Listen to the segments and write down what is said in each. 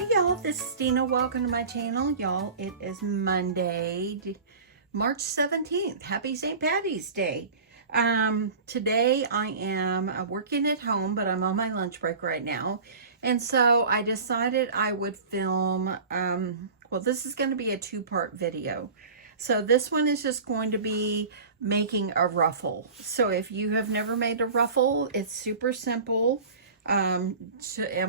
Hey y'all, this is Dina. Welcome to my channel. Y'all, it is Monday, March 17th. Happy St. Patty's Day. Today I am working at home, but I'm on my lunch break right now. And so I decided I would film, well, this is going to be a two-part video. So this one is just going to be making a ruffle. So if you have never made a ruffle, it's super simple. Am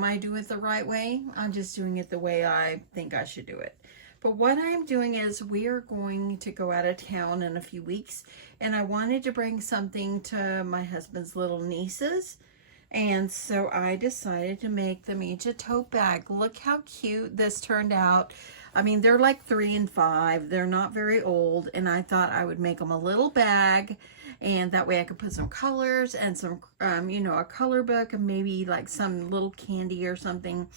I doing it the right way? I'm just doing it the way I think I should do it. But what I'm doing is we are going to go out of town in a few weeks, and I wanted to bring something to my husband's little nieces. And so I decided to make them each a tote bag. Look how cute this turned out. I mean, they're like 3 and 5. They're not very old, and I thought I would make them a little bag, and that way I could put some colors and some, a color book, and maybe like some little candy or something,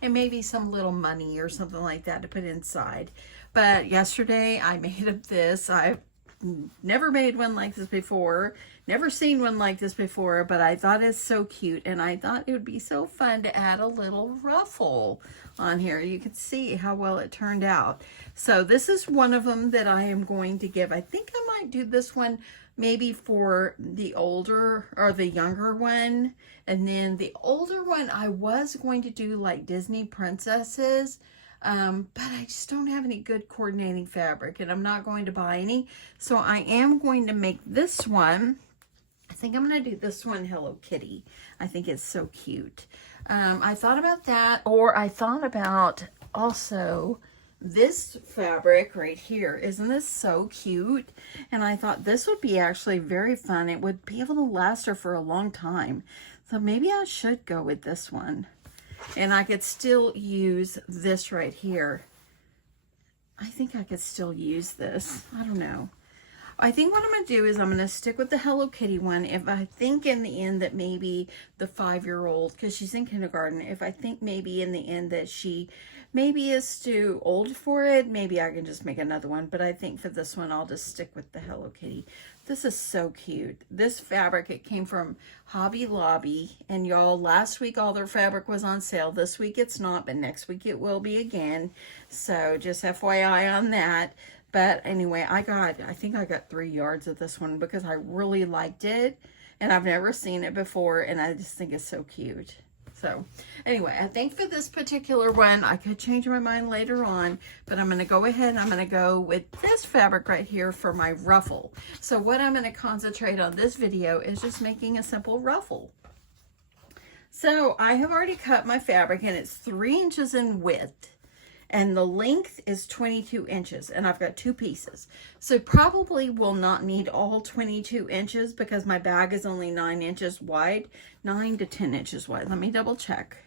and maybe some little money or something like that to put inside. But yesterday I made up this. I've never made one like this before, never seen one like this before, but I thought it's so cute, and I thought it would be so fun to add a little ruffle on here. You can see how well it turned out. So this is one of them that I am going to give. I think I might do this one maybe for the older or the younger one, and then the older one I was going to do like Disney princesses, but I just don't have any good coordinating fabric, and I'm not going to buy any. So I am going to make this one. I think I'm going to do this one Hello Kitty. I think it's so cute. I thought about that, or I thought about also this fabric right here. Isn't this so cute? And I thought this would be actually very fun. It would be able to last her for a long time. So maybe I should go with this one. And I could still use this right here. I think I could still use this. I don't know. I think what I'm going to do is I'm going to stick with the Hello Kitty one. If I think in the end that maybe the 5-year-old, because she's in kindergarten, if I think maybe in the end that she maybe is too old for it, maybe I can just make another one. But I think for this one, I'll just stick with the Hello Kitty. This is so cute. This fabric, it came from Hobby Lobby. And y'all, last week all their fabric was on sale. This week it's not, but next week it will be again. So just FYI on that. But anyway, I think I got 3 yards of this one because I really liked it. And I've never seen it before. And I just think it's so cute. So anyway, I think for this particular one, I could change my mind later on. But I'm going to go ahead and I'm going to go with this fabric right here for my ruffle. So what I'm going to concentrate on this video is just making a simple ruffle. So I have already cut my fabric, and it's 3 inches in width. And the length is 22 inches, and I've got 2 pieces. So probably will not need all 22 inches because my bag is only 9 inches wide, 9 to 10 inches wide. Let me double check.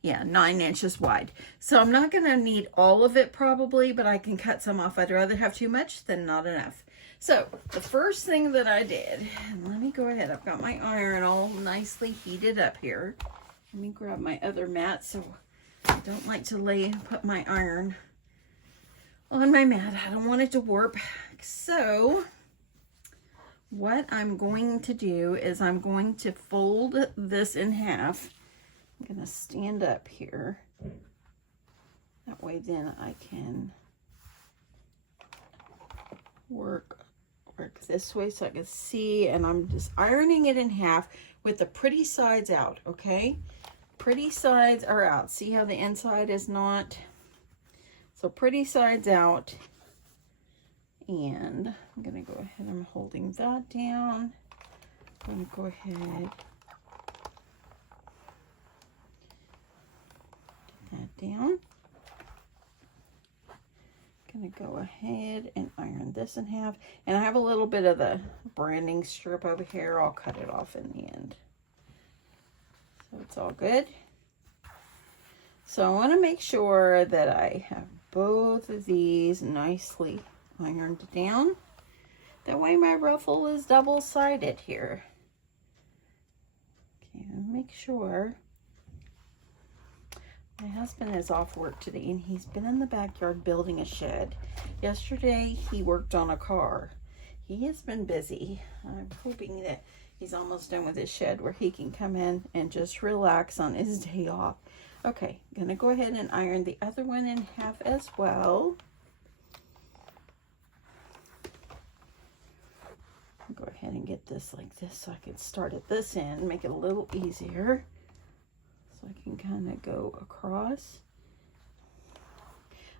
Yeah, 9 inches wide. So I'm not gonna need all of it probably, but I can cut some off. I'd rather have too much than not enough. So the first thing that I did, and let me go ahead. I've got my iron all nicely heated up here. Let me grab my other mat so I don't like to put my iron on my mat. I don't want it to warp. So what I'm going to do is I'm going to fold this in half. I'm going to stand up here. That way then I can work this way so I can see, and I'm just ironing it in half with the pretty sides out, okay? Pretty sides are out. See how the inside is not? So pretty sides out. And I'm going to go ahead. I'm holding that down. I'm going to go ahead. Get that down. I'm going to go ahead and iron this in half. And I have a little bit of the branding strip over here. I'll cut it off in the end. So it's all good. So I want to make sure that I have both of these nicely ironed down. That way my ruffle is double-sided here. Okay, make sure. My husband is off work today, and he's been in the backyard building a shed. Yesterday he worked on a car. He has been busy. I'm hoping that He's almost done with his shed where he can come in and just relax on his day off. Okay, gonna go ahead and iron the other one in half as well. Go ahead and get this like this so I can start at this end, make it a little easier. So I can kind of go across.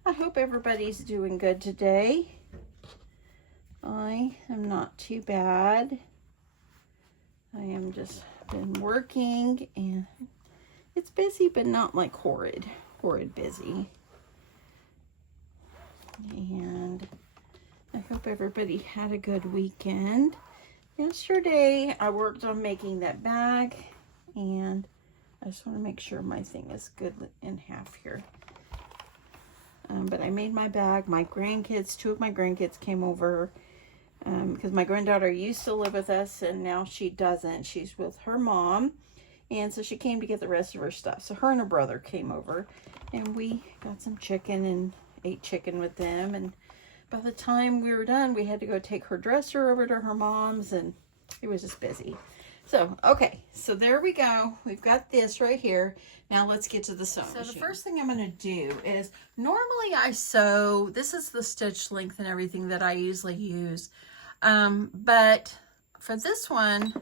I hope everybody's doing good today. I am not too bad. I am just been working and it's busy, but not like horrid busy. And I hope everybody had a good weekend. Yesterday, I worked on making that bag, and I just want to make sure my thing is good in half here. But I made my bag. My grandkids, 2 of my grandkids came over because my granddaughter used to live with us, and now she doesn't. She's with her mom, and so she came to get the rest of her stuff. So her and her brother came over, and we got some chicken and ate chicken with them, and by the time we were done, we had to go take her dresser over to her mom's, and it was just busy. So, okay, so there we go. We've got this right here. Now let's get to the sewing machine. So the first thing I'm going to do is, normally I sew, this is the stitch length and everything that I usually use. But for this one,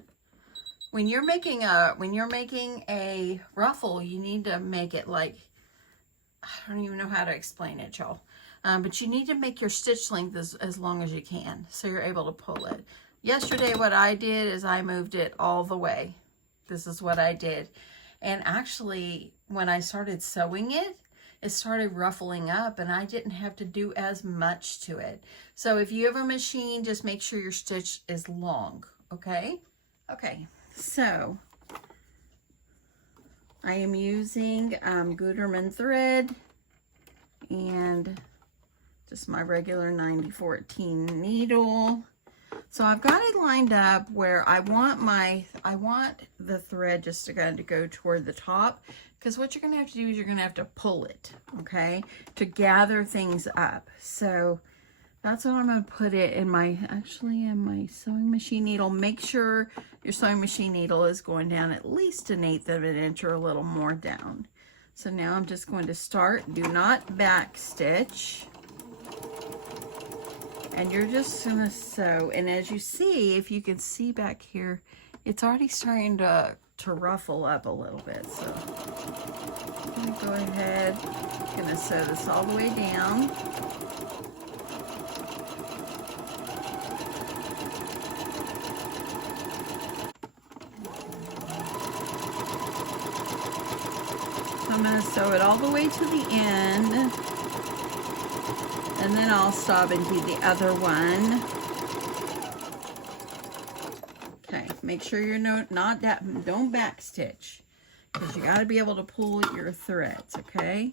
when you're making a ruffle, you need to make it like, I don't even know how to explain it, y'all. But you need to make your stitch length as long as you can, so you're able to pull it. Yesterday, what I did is I moved it all the way. This is what I did. And actually, when I started sewing it, it started ruffling up, and I didn't have to do as much to it. So if you have a machine, just make sure your stitch is long, okay? Okay, so I am using Gutermann thread and just my regular 9014 needle. So I've got it lined up where I want the thread just to kind of go toward the top, because what you're going to have to do is you're going to have to pull it, okay, to gather things up. So that's what I'm going to put it in my sewing machine needle. Make sure your sewing machine needle is going down at least 1/8 of an inch or a little more down. So now I'm just going to start. Do not back stitch. And you're just going to sew. And as you see, if you can see back here, it's already starting to ruffle up a little bit. So I'm going to go ahead, I'm going to sew this all the way down. So I'm going to sew it all the way to the end. And then I'll stop and do the other one. Okay, make sure you're don't back stitch, because you got to be able to pull your threads, okay?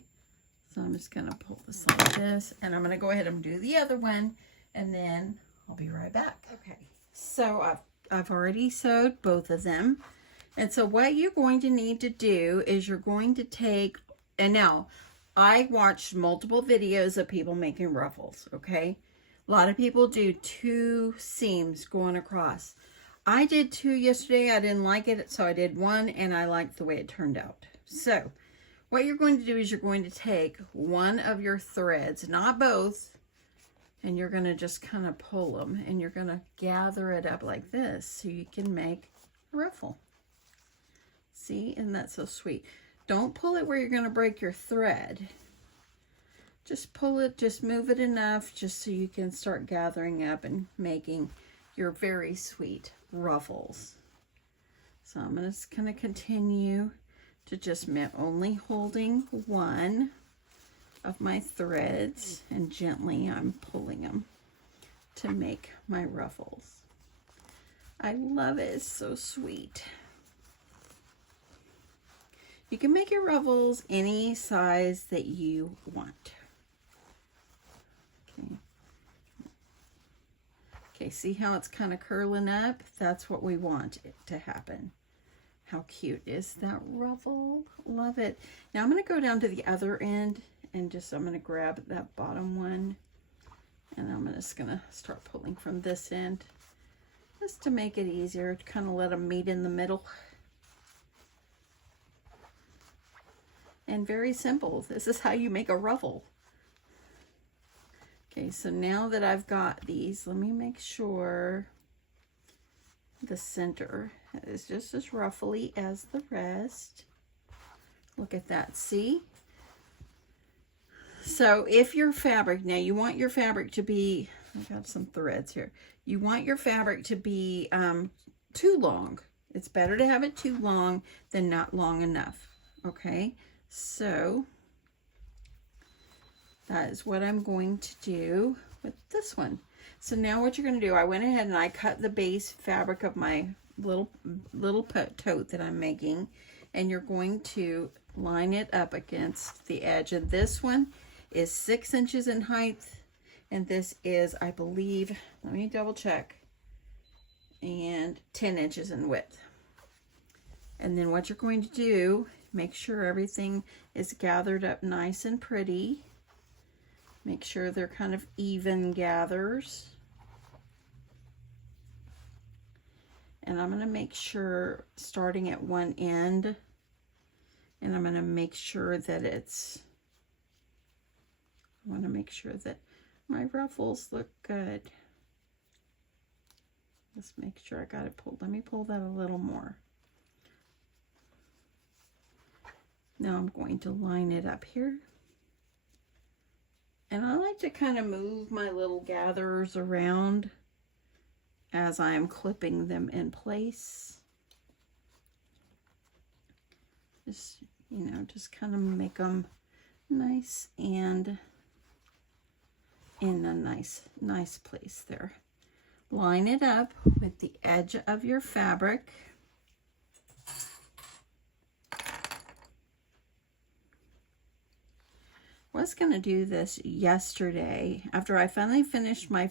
So I'm just going to pull this like this, and I'm going to go ahead and do the other one, and then I'll be right back. Okay, so I've already sewed both of them. And so what you're going to need to do is you're going to take, and now, I watched multiple videos of people making ruffles, okay? A lot of people do 2 seams going across. I did 2 yesterday. I didn't like it, so I did 1, and I liked the way it turned out. So what you're going to do is you're going to take one of your threads, not both, and you're going to just kind of pull them, and you're going to gather it up like this so you can make a ruffle. See? Isn't that so sweet? Don't pull it where you're going to break your thread. Just pull it, just move it enough just so you can start gathering up and making your very sweet ruffles. So I'm just going to continue to just only holding one of my threads, and gently I'm pulling them to make my ruffles. I love it. It's so sweet. You can make your ruffles any size that you want. Okay. Okay, see how it's kind of curling up? That's what we want it to happen. How cute is that ruffle? Love it. Now I'm going to go down to the other end and I'm going to grab that bottom one, and I'm just going to start pulling from this end just to make it easier, to kind of let them meet in the middle. And very simple. This is how you make a ruffle. Okay, so now that I've got these, let me make sure the center is just as ruffly as the rest. Look at that, see? So if your fabric, now you want your fabric to be, I got some threads here. You want your fabric to be too long. It's better to have it too long than not long enough, okay? So that is what I'm going to do with this one. So now what you're going to do, I went ahead and I cut the base fabric of my little tote that I'm making, and you're going to line it up against the edge. And this one is 6 inches in height, and this is, I believe, let me double check, and 10 inches in width. And then what you're going to do, make sure everything is gathered up nice and pretty. Make sure they're kind of even gathers. And I'm going to make sure, starting at one end, and I'm going to make sure that it's, I want to make sure that my ruffles look good. Just make sure I got it pulled. Let me pull that a little more. Now I'm going to line it up here. And I like to kind of move my little gatherers around as I'm clipping them in place. Just, you know, just kind of make them nice and in a nice place there. Line it up with the edge of your fabric. Was going to do this yesterday after I finally finished my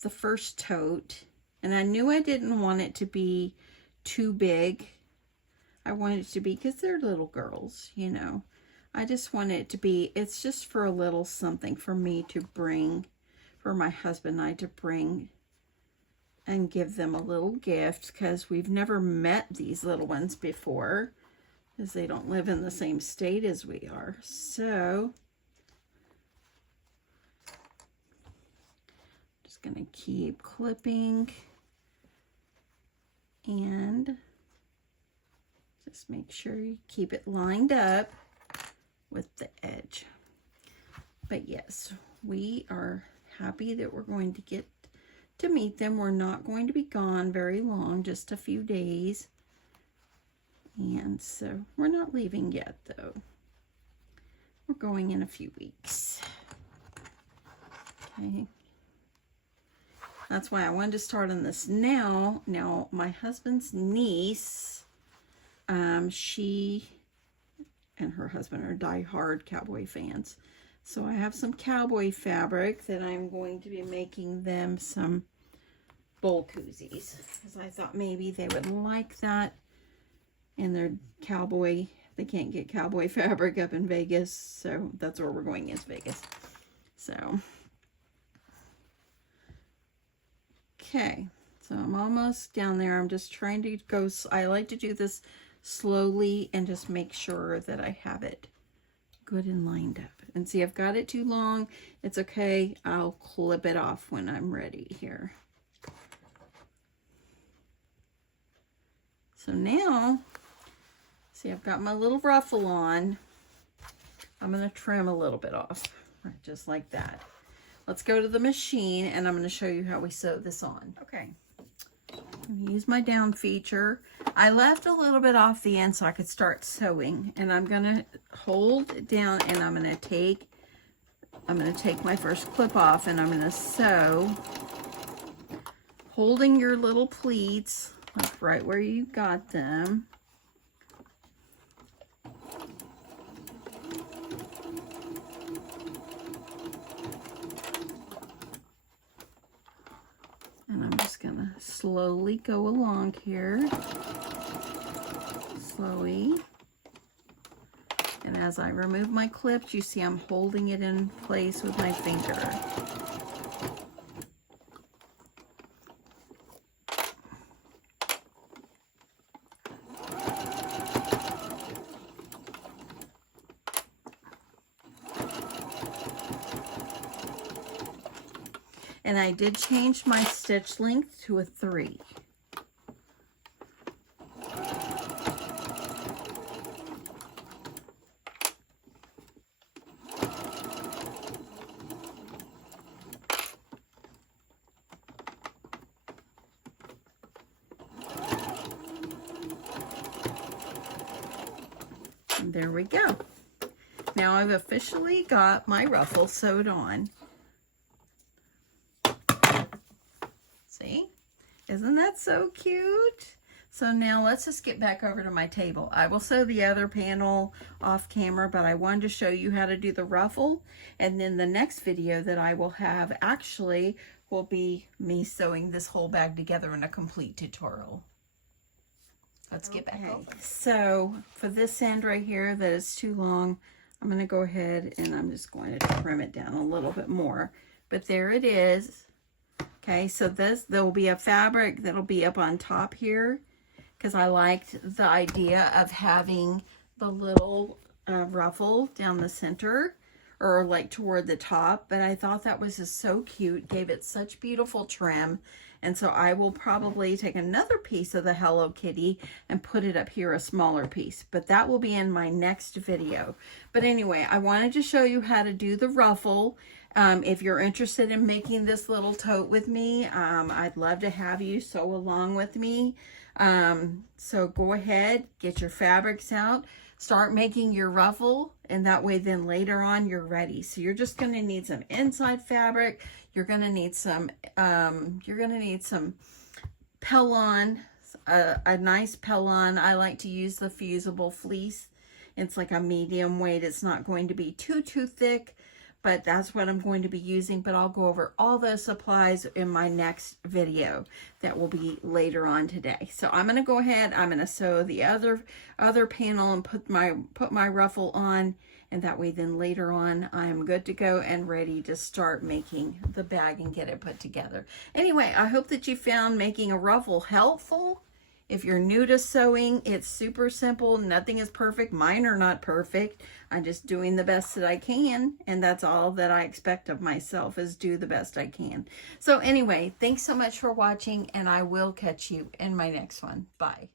the first tote, and I knew I didn't want it to be too big. I wanted it to be, because they're little girls, you know, I just want it to be, it's just for a little something for me to bring, for my husband and I to bring and give them a little gift, because we've never met these little ones before, because they don't live in the same state as we are. So just going to keep clipping and just make sure you keep it lined up with the edge. But yes, we are happy that we're going to get to meet them. We're not going to be gone very long, just a few days. And so we're not leaving yet, though. We're going in a few weeks. Okay. That's why I wanted to start on this now. Now, my husband's niece, she and her husband are die-hard cowboy fans. So I have some cowboy fabric that I'm going to be making them some bowl koozies, because I thought maybe they would like that. And they're cowboy, they can't get cowboy fabric up in Vegas, so that's where we're going, is Vegas. So, okay, so I'm almost down there. I'm just trying to go, I like to do this slowly and just make sure that I have it good and lined up. And see, I've got it too long. It's okay. I'll clip it off when I'm ready here. So now, see, I've got my little ruffle on. I'm going to trim a little bit off, right, just like that. Let's go to the machine, and I'm going to show you how we sew this on. Okay, I'm gonna use my down feature. I left a little bit off the end so I could start sewing, and I'm going to hold it down, and I'm going to take my first clip off, and I'm going to sew, holding your little pleats, like right where you got them. And I'm just gonna slowly go along here, slowly. And as I remove my clips, you see I'm holding it in place with my finger. And I did change my stitch length to a 3. And there we go. Now I've officially got my ruffle sewed on. See? Isn't that so cute? So now let's just get back over to my table. I will sew the other panel off camera, but I wanted to show you how to do the ruffle. And then the next video that I will have actually will be me sewing this whole bag together in a complete tutorial. Let's get back over. So for this end right here that is too long, I'm going to go ahead and I'm just going to trim it down a little bit more. But there it is. Okay, so there will be a fabric that'll be up on top here because I liked the idea of having the little ruffle down the center or like toward the top. But I thought that was just so cute, gave it such beautiful trim. And so I will probably take another piece of the Hello Kitty and put it up here, a smaller piece. But that will be in my next video. But anyway, I wanted to show you how to do the ruffle. If you're interested in making this little tote with me, I'd love to have you sew along with me. So go ahead, get your fabrics out. Start making your ruffle, and that way then later on you're ready. So you're just going to need some inside fabric. You're going to need some Pellon, a nice Pellon. I like to use the fusible fleece. It's like a medium weight. It's not going to be too thick, but that's what I'm going to be using. But I'll go over all those supplies in my next video that will be later on today. So I'm going to go ahead, I'm going to sew the other panel and put my ruffle on, and that way then later on I'm good to go and ready to start making the bag and get it put together. Anyway, I hope that you found making a ruffle helpful. If you're new to sewing, it's super simple. Nothing is perfect. Mine are not perfect. I'm just doing the best that I can, and that's all that I expect of myself, is do the best I can. So anyway, thanks so much for watching, and I will catch you in my next one. Bye.